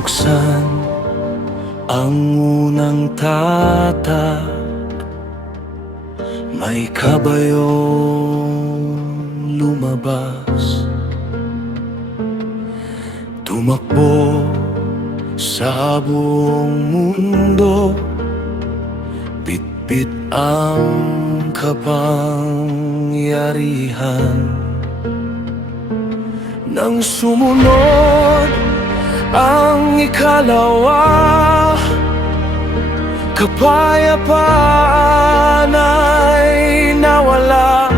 buksan ang unang tatak, may kabayong lumabas. Tumakbo sa buong mundo, bitbit ang kapangyarihan. Nang sumunod ang ikalawa, kapayapaan ay nawala.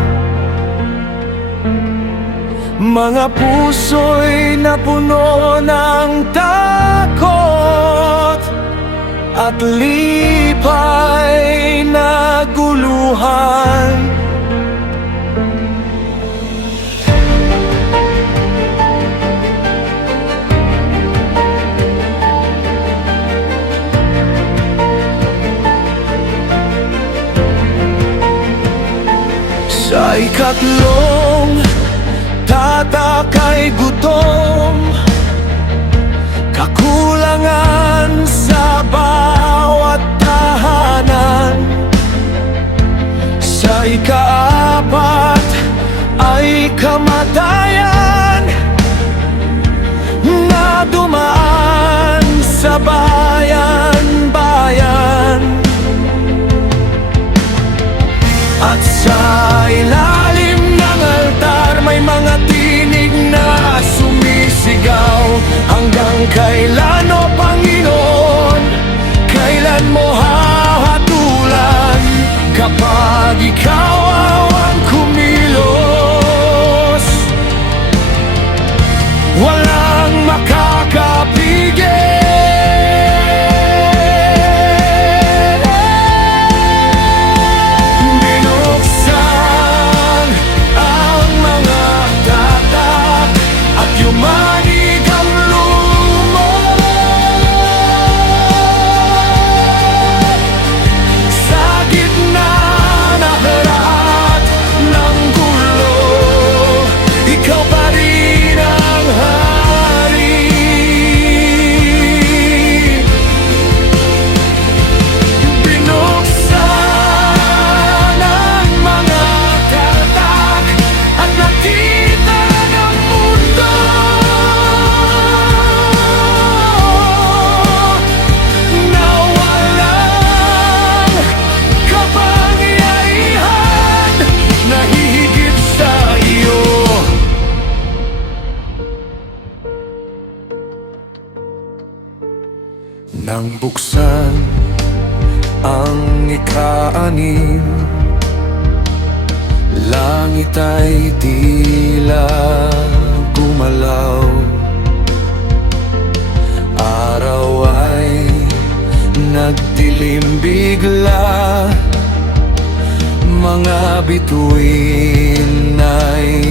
Mga puso'y napuno ng takot at lipa'y naguluhan. Sa ikatlong tatak ay gutom, kakulangan sa bawat tahanan. Sa ikaapat ay kamatayan na dumaan sa bayan-bayan. At sa ilalim ng altar may mga tinig na sumisigaw, hanggang kailan, O Panginoon? Kailan mo hahatulan? Kapag ikaw ang kumilos, walang makakapigil. Nang buksan ang ika-anim, langit ay tila gumalaw. Araw ay nagdilim bigla, mga bituin ay